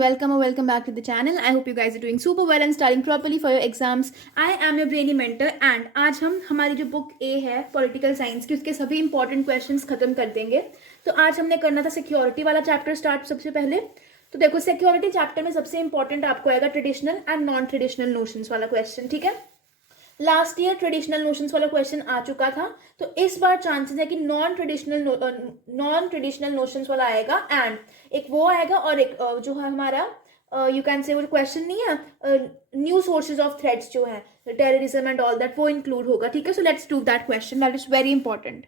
welcome or welcome back to the channel. I hope you guys are doing super well and studying properly for your exams. I am your brainy mentor and आज हम हमारी जो book ए है political science की उसके सभी important questions खत्म कर देंगे. तो आज हमने करना था सिक्योरिटी वाला चैप्टर स्टार्ट सबसे पहले. तो देखो सिक्योरिटी चैप्टर में सबसे इंपॉर्टेंट आपको आएगा traditional and non traditional notions वाला क्वेश्चन. ठीक है, लास्ट ईयर ट्रेडिशनल नोशंस वाला क्वेश्चन आ चुका था, तो इस बार चांसेस है कि नॉन ट्रेडिशनल नोशंस वाला आएगा एंड एक वो आएगा और एक जो है हमारा यू कैन से वो क्वेश्चन नहीं है न्यू सोर्सेज ऑफ थ्रेट्स जो है टेररिज्म एंड ऑल दैट वो इंक्लूड होगा. ठीक है, so let's do that question, that is very important.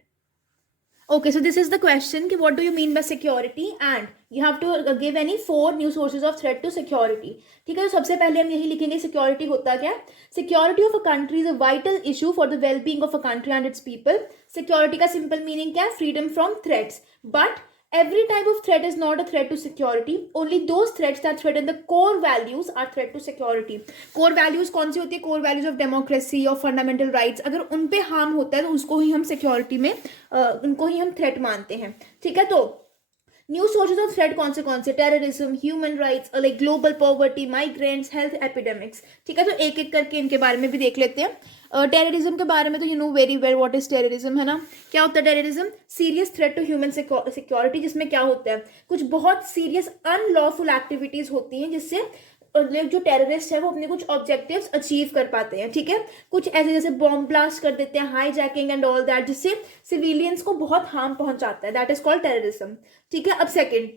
Okay, so this is the question कि what do you mean by security and you have to give any 4 new sources of threat to security. ठीक है, तो सबसे पहले हम यही लिखेंगे security होता क्या. Security of a country is a vital issue for the well-being of a country and its people. Security का simple meaning क्या है, freedom from threats. But every type of threat is not a threat to security. Only those threats that threaten the core values are threat to security. Core values कौन सी होती है, core values of democracy or fundamental rights. अगर उन पे harm होता है तो उसको ही हम security में उनको ही हम threat मानते हैं. ठीक है, तो न्यू सोर्सेज ऑफ थ्रेट कौन से terrorism, human rights, like global poverty, migrants, health epidemics. ठीक है, तो एक एक करके इनके बारे में भी देख लेते हैं. टेररिज्म के बारे में तो you know very well what is terrorism, है ना. क्या होता है terrorism, serious threat to human security, जिसमें क्या होता है कुछ बहुत सीरियस अनलॉफुल एक्टिविटीज होती हैं जिससे जो टेररिस्ट है वो अपने कुछ ऑब्जेक्टिव्स अचीव कर पाते हैं. ठीक है, कुछ ऐसे जैसे बॉम्ब ब्लास्ट कर देते हैं, हाईजैकिंग एंड ऑल दैट, जिससे सिविलियंस को बहुत हार्म पहुंचाता है, दैट इज कॉल्ड टेररिज्म. ठीक है, अब सेकंड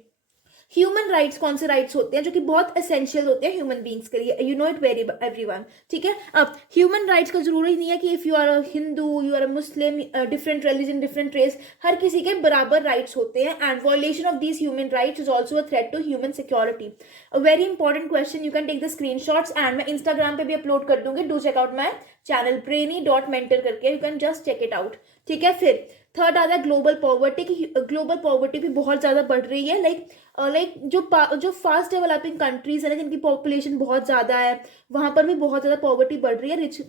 ह्यूमन राइट्स. कौन से राइट्स होते हैं जो कि बहुत एसेंशियल होते हैं ह्यूमन बींग्स के लिए, you know it very everyone. ठीक है, अब ह्यूमन राइट्स का जरूरी नहीं है कि if you are a Hindu, you are a Muslim, different religion, different race, हर किसी के बराबर राइट्स होते हैं and violation of these human rights is also a threat to human security. A very important question, you can take the screen shots and मैं Instagram पे भी upload कर दूंगी. Do check out my channel brainy.mentor करके, you can just check it out. ठीक है, फिर third आता है ग्लोबल पॉवर्टी की. ग्लोबल पॉवर्टी भी बहुत ज़्यादा बढ़ रही है, लाइक जो फास्ट डेवलपिंग कंट्रीज है ना, जिनकी पॉपुलेशन बहुत ज़्यादा है, वहाँ पर भी बहुत ज़्यादा पॉवर्टी बढ़ रही है. रिच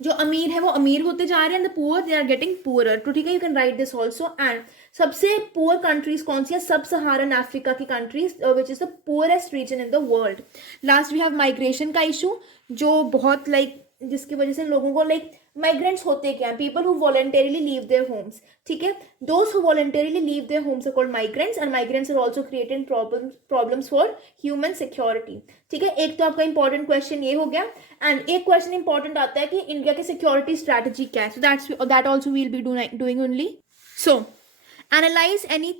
जो अमीर है वो अमीर होते जा रहे हैं, the poor they are getting poorer. तो ठीक है, you can write this also. And सबसे पुअर कंट्रीज कौन सी है, सब सहारन अफ्रीका की countries, which is the poorest region in the world. Last we have migration का इशू, जो बहुत जिसकी वजह से लोगों को माइग्रेंट्स होते क्या हैं, people who voluntarily leave their homes. ठीक है, those who voluntarily leave their homes are called migrants and migrants are also creating problems for human security. ठीक है, एक तो आपका इंपॉर्टेंट क्वेश्चन ये हो गया. एंड एक क्वेश्चन इंपॉर्टेंट आता है कि इंडिया की सिक्योरिटी स्ट्रैटेजी क्या है. So that also will be doing only. So analyse any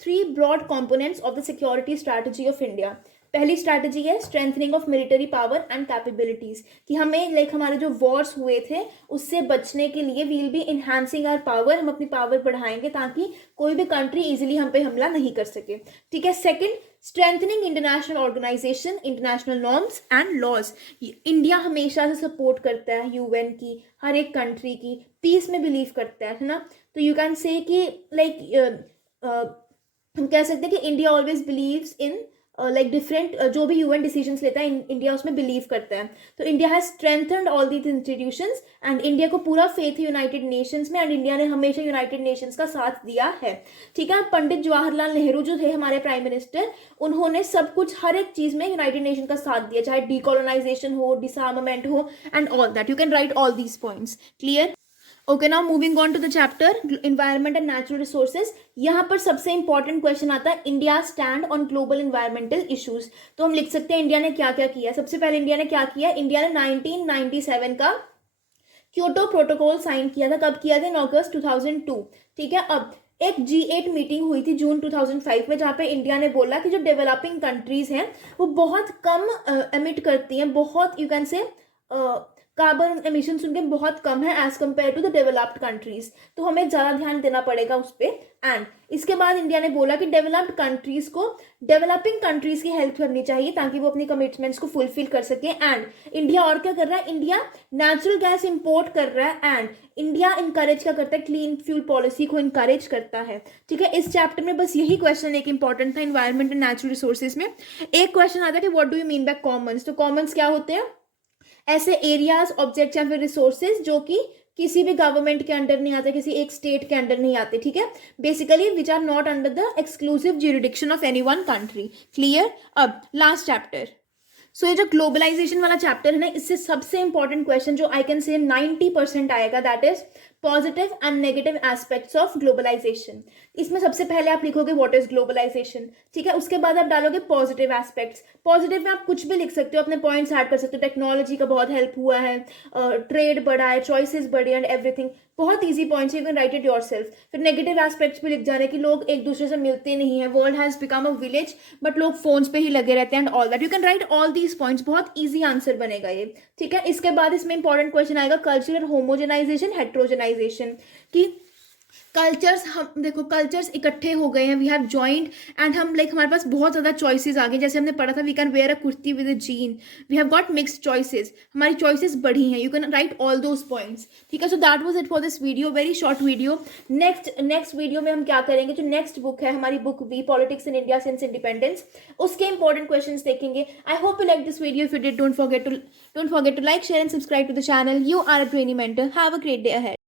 3 broad components of the security strategy of India. पहली स्ट्रैटेजी है strengthening of military power and capabilities, कि हमें हमारे जो वॉर्स हुए थे उससे बचने के लिए will be enhancing our power, हम अपनी पावर बढ़ाएंगे ताकि कोई भी कंट्री इजीली हम पे हमला नहीं कर सके. ठीक है, second strengthening international organisation, international norms and laws. India हमेशा से सपोर्ट करता है यूएन की, हर एक कंट्री की पीस में बिलीव करता है ना. तो यू कैन से कि हम कह सकते हैं कि India always believes in different जो भी यूएन डिसीजंस लेता है इंडिया उसमें बिलीव करता है. तो India has strengthened all these institutions and India को पूरा फेथ है यूनाइटेड नेशंस में एंड इंडिया ने हमेशा यूनाइटेड नेशंस का साथ दिया है. ठीक है, पंडित जवाहरलाल नेहरू जो थे हमारे प्राइम मिनिस्टर, उन्होंने सब कुछ हर एक चीज में यूनाइटेड नेशन का साथ दिया, चाहे डीकोलोनाइजेशन हो, डिसआर्मामेंट हो and all that. You can write all these points. Clear? Okay, now moving on to the chapter environment and natural resources. यहाँ पर सबसे इंपॉर्टेंट क्वेश्चन आता है India stand on global environmental issues. तो हम लिख सकते हैं इंडिया ने क्या क्या किया. सबसे पहले इंडिया ने क्या किया, इंडिया ने 1997 का क्योटो प्रोटोकॉल साइन किया था. कब किया था, इन अगस्त 2002. ठीक है, अब एक G8 मीटिंग हुई थी जून 2005 में, जहाँ पे इंडिया ने बोला कि जो डेवलपिंग कंट्रीज हैं वो बहुत कम एमिट करती हैं, बहुत you can say carbon emission उनके बहुत कम है as compared to the developed countries. तो हमें ज़्यादा ध्यान देना पड़ेगा उस पर. एंड इसके बाद इंडिया ने बोला कि डेवलप्ड कंट्रीज को डेवलपिंग कंट्रीज की हेल्प करनी चाहिए ताकि वो अपनी कमिटमेंट्स को फुलफिल कर सके. एंड इंडिया और क्या कर रहा है, इंडिया नेचुरल गैस इंपोर्ट कर रहा है एंड इंडिया इनकरेज क्या करता है, क्लीन फ्यूल पॉलिसी को इनकरेज करता है. ठीक है, इस चैप्टर में बस यही क्वेश्चन एक इंपॉर्टेंट था इन्वायरमेंट एंड नेचुरल रिसोर्सेज में. एक क्वेश्चन आता है कि what do you mean by Commons. तो कॉमन्स क्या होते हैं, ऐसे एरियाज, ऑब्जेक्ट्स या फिर रिसोर्सेज जो कि किसी भी गवर्नमेंट के अंडर नहीं आते, किसी एक स्टेट के अंडर नहीं आते, ठीक है, basically which are not under the exclusive jurisdiction of any one country. Clear. अब लास्ट चैप्टर। सो ये जो ग्लोबलाइजेशन वाला चैप्टर है ना, इससे सबसे इंपॉर्टेंट क्वेश्चन जो आई कैन से 90% आएगा, that is positive and negative aspects of globalisation. इसमें सबसे पहले आप लिखोगे व्हाट इज ग्लोबलाइजेशन, ठीक है, उसके बाद आप डालोगे पॉजिटिव एस्पेक्ट्स। पॉजिटिव में आप कुछ भी लिख सकते हो, अपने पॉइंट्स ऐड कर सकते हो, टेक्नोलॉजी का बहुत हेल्प हुआ है, ट्रेड बढ़ा है, चॉइसेस बढ़ी एंड एवरीथिंग, बहुत easy points, you can right it yourself. फिर नेगेटिव एस्पेक्ट्स भी लिख जाने कि लोग एक दूसरे से मिलते नहीं है, world has become a village, but लोग फोन्स पे ही लगे रहते हैं and all that. You can write all these points, बहुत ईजी आंसर बनेगा ये, ठीक है। इसके बाद इसमें इंपॉर्टेंट क्वेश्चन आएगा कल्चरल होमोजेनाइजेशन, हेट्रोजेनाइजेशन, कि कल्चर्स, हम देखो कल्चर्स इकट्ठे हो गए हैं, वी हैव जॉइंड एंड हम लाइक हमारे पास बहुत ज़्यादा चॉइसेस आ गए, जैसे हमने पढ़ा था we can wear a kurti with a jean, we have got mixed choices, हमारी चॉइसेस बढ़ी हैं, you can write all those points, ठीक है। So that was it for this video, very short video. Next video में हम क्या करेंगे, जो नेक्स्ट बुक है हमारी book we politics in India since independence, उसके इंपॉर्टेंट क्वेश्चन देखेंगे। I hope you like this video, if you did don't forget to like, share and subscribe to the channel. You are a trainee mentor, have a great day ahead.